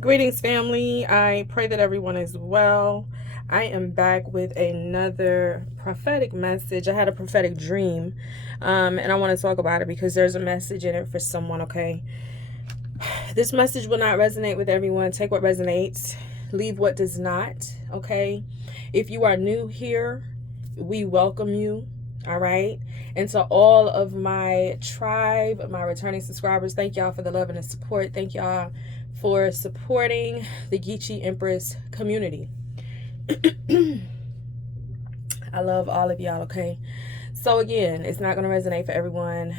Greetings, family. I pray that everyone is well. I am back with another prophetic message. I had a prophetic dream, and I want to talk about it because there's a message in it for someone, okay? This message will not resonate with everyone. Take what resonates, leave what does not, okay? If you are new here, we welcome you, all right? And to all of my tribe, my returning subscribers, thank y'all for the love and the support. Thank y'all for supporting the Geechee Empress community. I love all of y'all, okay? So again, it's not going to resonate for everyone.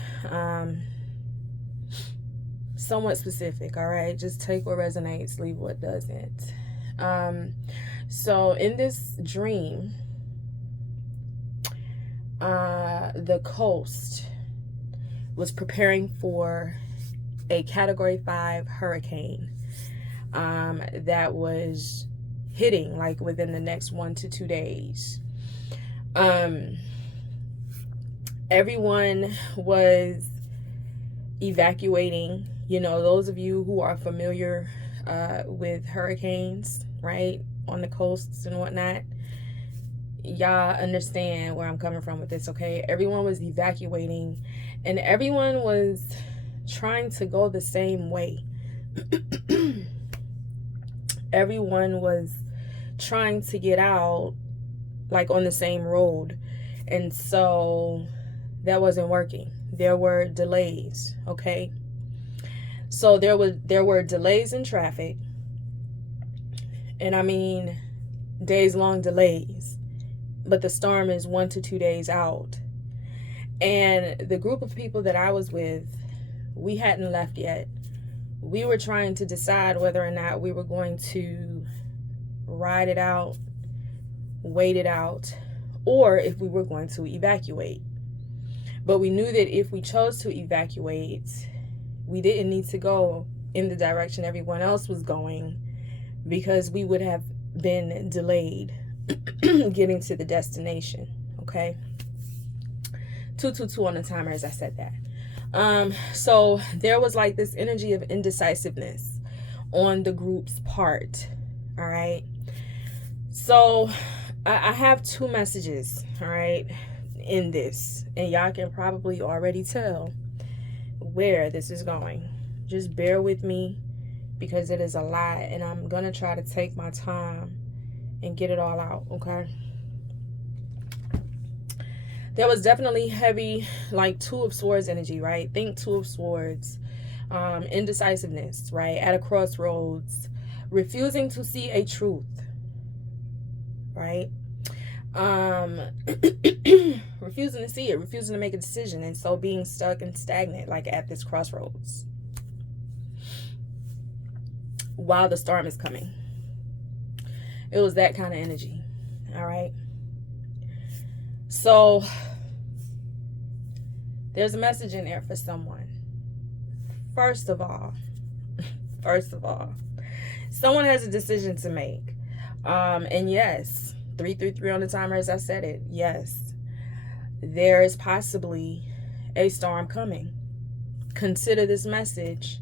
Somewhat specific, all right? Just take what resonates, leave what doesn't. So in this dream, the coast was preparing for a Category 5 hurricane that was hitting like within the next 1 to 2 days. Everyone was evacuating. You know, those of you who are familiar with hurricanes, right, on the coasts and whatnot, y'all understand where I'm coming from with this, okay? Everyone was evacuating and everyone was trying to go the same way. Everyone was trying to get out like on the same road, and so that wasn't working. There were delays, okay? So there were delays in traffic, and I mean days long delays, but the storm is 1 to 2 days out. And the group of people that I was with, we hadn't left yet. We were trying to decide whether or not we were going to ride it out, wait it out, or if we were going to evacuate. But we knew that if we chose to evacuate, we didn't need to go in the direction everyone else was going, because we would have been delayed getting to the destination, okay? 222 on the timer as I said that. So there was like this energy of indecisiveness on the group's part, all right? So I have two messages, all right, in this, and y'all can probably already tell where this is going. Just bear with me because it is a lot, and I'm gonna try to take my time and get it all out, okay? There was definitely heavy, like Two of Swords energy, right? Think Two of Swords, indecisiveness, right? At a crossroads, refusing to see a truth, right? Refusing to see it, refusing to make a decision, and so being stuck and stagnant, like at this crossroads while the storm is coming. It was that kind of energy, all right? So there's a message in there for someone. First of all, someone has a decision to make. And yes, 333 on the timer as I said it. Yes, there is possibly a storm coming. Consider this message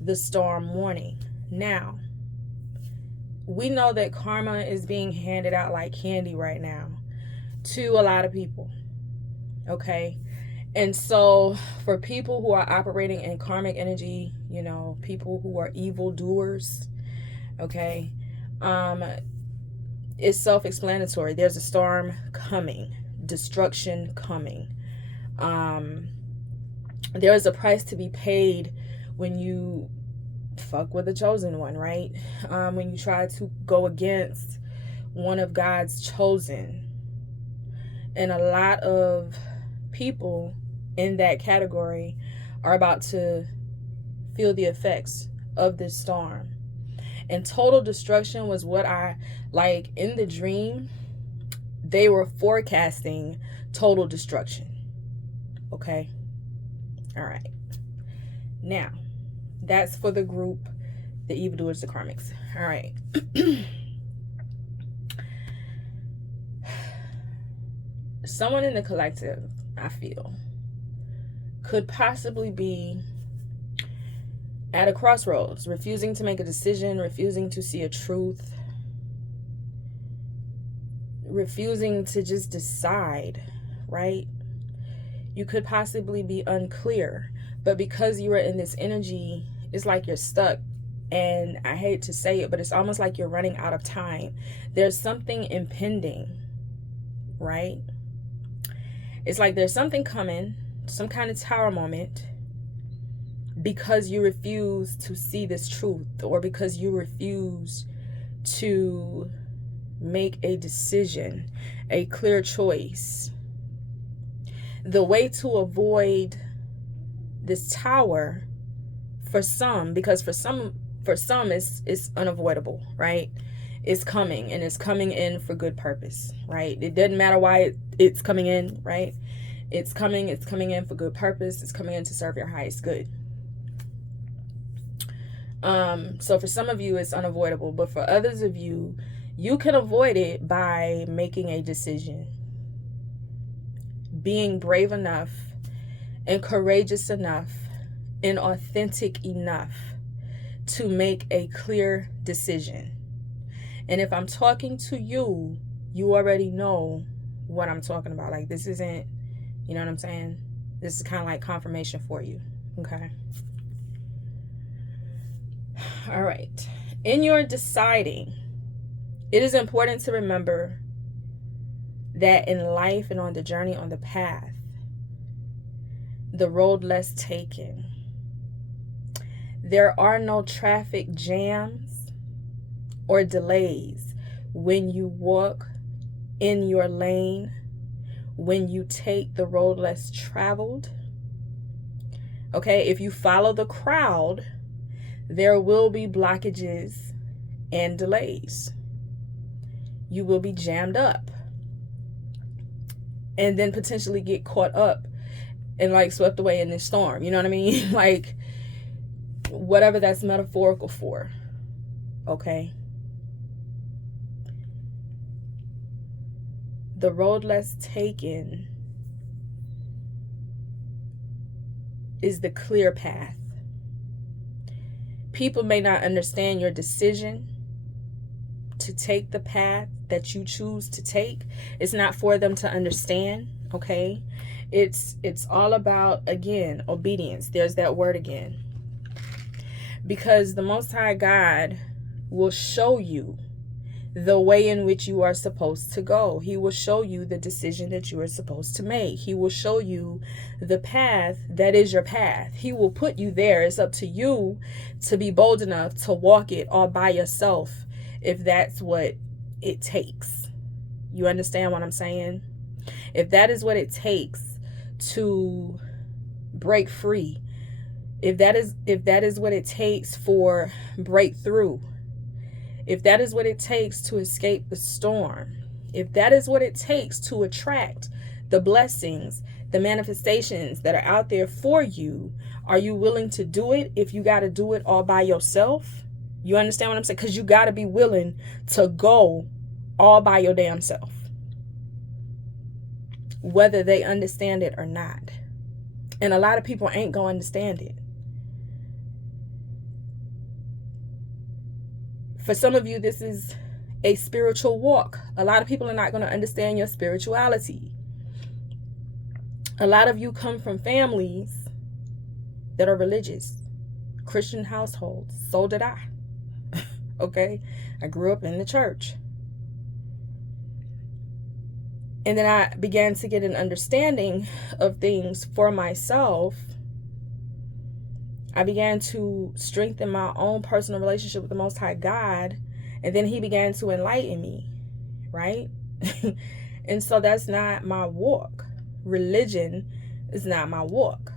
the storm warning. Now, we know that karma is being handed out like candy right now to a lot of people, okay? And so for people who are operating in karmic energy, you know, people who are evil doers, okay, it's self-explanatory. There's a storm coming, destruction coming. There is a price to be paid when you fuck with the chosen one, right? When you try to go against one of God's chosen. And a lot of people in that category are about to feel the effects of this storm. And total destruction was what I, like in the dream, they were forecasting total destruction. Okay? All right. Now, that's for the group, the evildoers, the karmics. All right. Someone in the collective, I feel, could possibly be at a crossroads, refusing to make a decision, refusing to see a truth, refusing to just decide, right? You could possibly be unclear, but because you are in this energy, it's like you're stuck. And I hate to say it, but it's almost like you're running out of time. There's something impending, right? It's like there's something coming, some kind of tower moment, because you refuse to see this truth, or because you refuse to make a decision, a clear choice. The way to avoid this tower, for some, because for some it's unavoidable, right? It's coming, and it's coming in for good purpose, right? It doesn't matter why it's coming in, right? It's coming in for good purpose. It's coming in to serve your highest good. So for some of you it's unavoidable, but for others of you, you can avoid it by making a decision, being brave enough and courageous enough and authentic enough to make a clear decision. And if I'm talking to you, you already know what I'm talking about. Like, this isn't, you know what I'm saying? This is kind of like confirmation for you. Okay. All right. In your deciding, it is important to remember that in life and on the journey, on the path, the road less taken, there are no traffic jams or delays when you walk in your lane, when you take the road less traveled. Okay, if you follow the crowd, there will be blockages and delays. You will be jammed up and then potentially get caught up and like swept away in this storm. You know what I mean? Like, whatever that's metaphorical for. Okay. The road less taken is the clear path. People may not understand your decision to take the path that you choose to take. It's not for them to understand, okay? It's all about, again, obedience. There's that word again. Because the Most High God will show you the way in which you are supposed to go. He will show you the decision that you are supposed to make. He will show you the path that is your path. He will put you there. It's up to you to be bold enough to walk it all by yourself, if that's what it takes. You understand what I'm saying? If that is what it takes to break free, if that is what it takes for breakthrough, if that is what it takes to escape the storm, if that is what it takes to attract the blessings, the manifestations that are out there for you, are you willing to do it if you got to do it all by yourself? You understand what I'm saying? Because you got to be willing to go all by your damn self, whether they understand it or not. And a lot of people ain't going to understand it. For some of you, this is a spiritual walk. A lot of people are not going to understand your spirituality. A lot of you come from families that are religious, Christian households. So did I. Okay? I grew up in the church. And then I began to get an understanding of things for myself. I began to strengthen my own personal relationship with the Most High God. And then he began to enlighten me, right? And so that's not my walk. Religion is not my walk.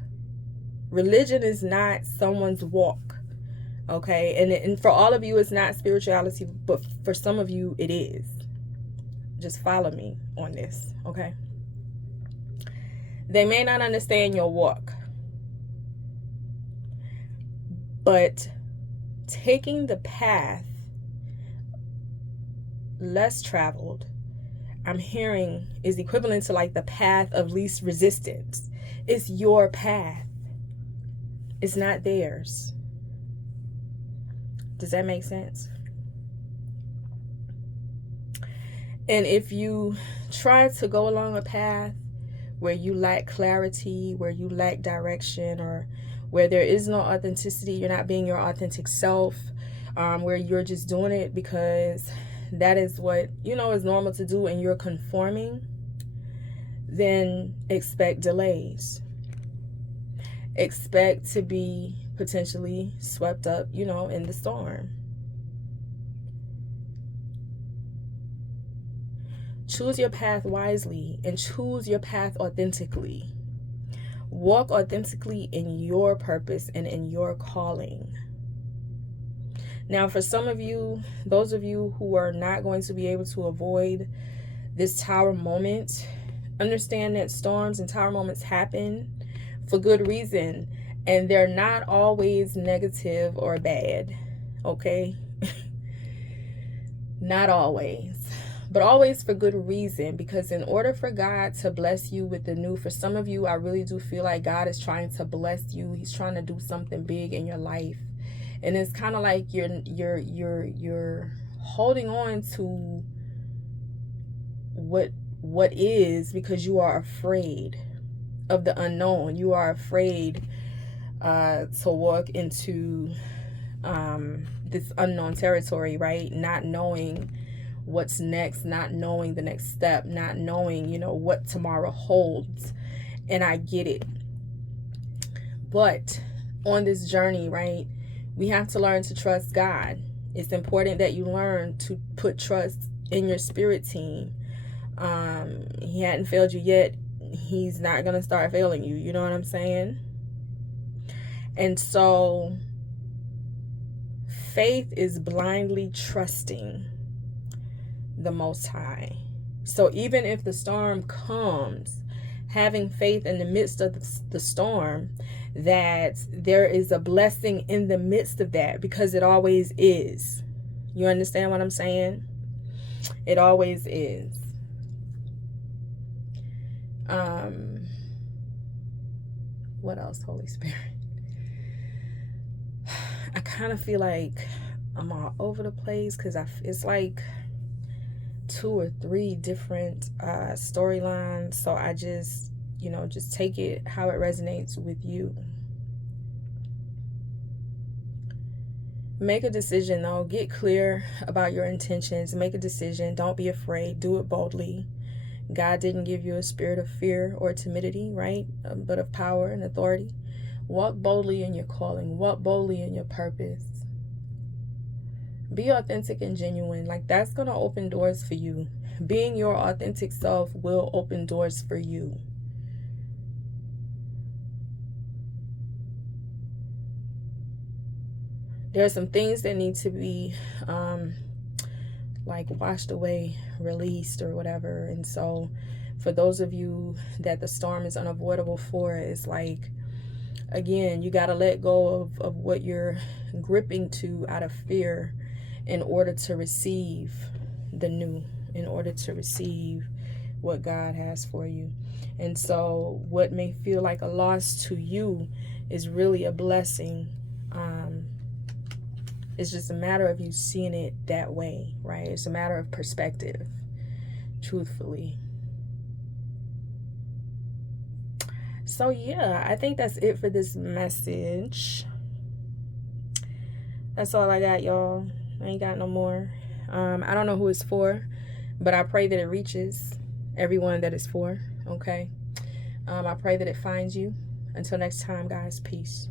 Religion is not someone's walk, okay? And for all of you, it's not spirituality, but for some of you, it is. Just follow me on this, okay? They may not understand your walk, but taking the path less traveled, I'm hearing, is equivalent to like the path of least resistance. It's your path. It's not theirs. Does that make sense? And if you try to go along a path where you lack clarity, where you lack direction, or where there is no authenticity, you're not being your authentic self, where you're just doing it because that is what you know is normal to do and you're conforming, then expect delays. Expect to be potentially swept up, you know, in the storm. Choose your path wisely and choose your path authentically. Walk authentically in your purpose and in your calling. Now, for some of you, those of you who are not going to be able to avoid this tower moment, understand that storms and tower moments happen for good reason, and they're not always negative or bad, okay? Not always, but always for good reason, because in order for God to bless you with the new, for some of you, I really do feel like God is trying to bless you. He's trying to do something big in your life. And it's kind of like you're holding on to what is, because you are afraid of the unknown. You are afraid to walk into this unknown territory, right? Not knowing what's next, not knowing the next step, not knowing, you know, what tomorrow holds. And I get it. But on this journey, right, we have to learn to trust God. It's important that you learn to put trust in your spirit team. He hadn't failed you yet. He's not going to start failing you. You know what I'm saying? And so faith is blindly trusting the Most High. So even if the storm comes, having faith in the midst of the storm, that there is a blessing in the midst of that, because it always is. You understand what I'm saying? It always is. What else, Holy Spirit? I kind of feel like I'm all over the place, because it's like 2 or 3 different storylines. So I just, you know, just take it how it resonates with you. Make a decision, though. Get clear about your intentions. Make a decision. Don't be afraid. Do it boldly. God didn't give you a spirit of fear or timidity, right? But of power and authority. Walk boldly in your calling. Walk boldly in your purpose. Be authentic and genuine. Like, that's going to open doors for you. Being your authentic self will open doors for you. There are some things that need to be like washed away, released, or whatever. And so for those of you that the storm is unavoidable for, it's like, again, you got to let go of what you're gripping to out of fear in order to receive the new, in order to receive what God has for you. And so what may feel like a loss to you is really a blessing. It's just a matter of you seeing it that way, right? It's a matter of perspective, truthfully. So yeah, I think that's it for this message. That's all I got, y'all. I ain't got no more. I don't know who it's for, but I pray that it reaches everyone that it's for, okay? I pray that it finds you. Until next time, guys, peace.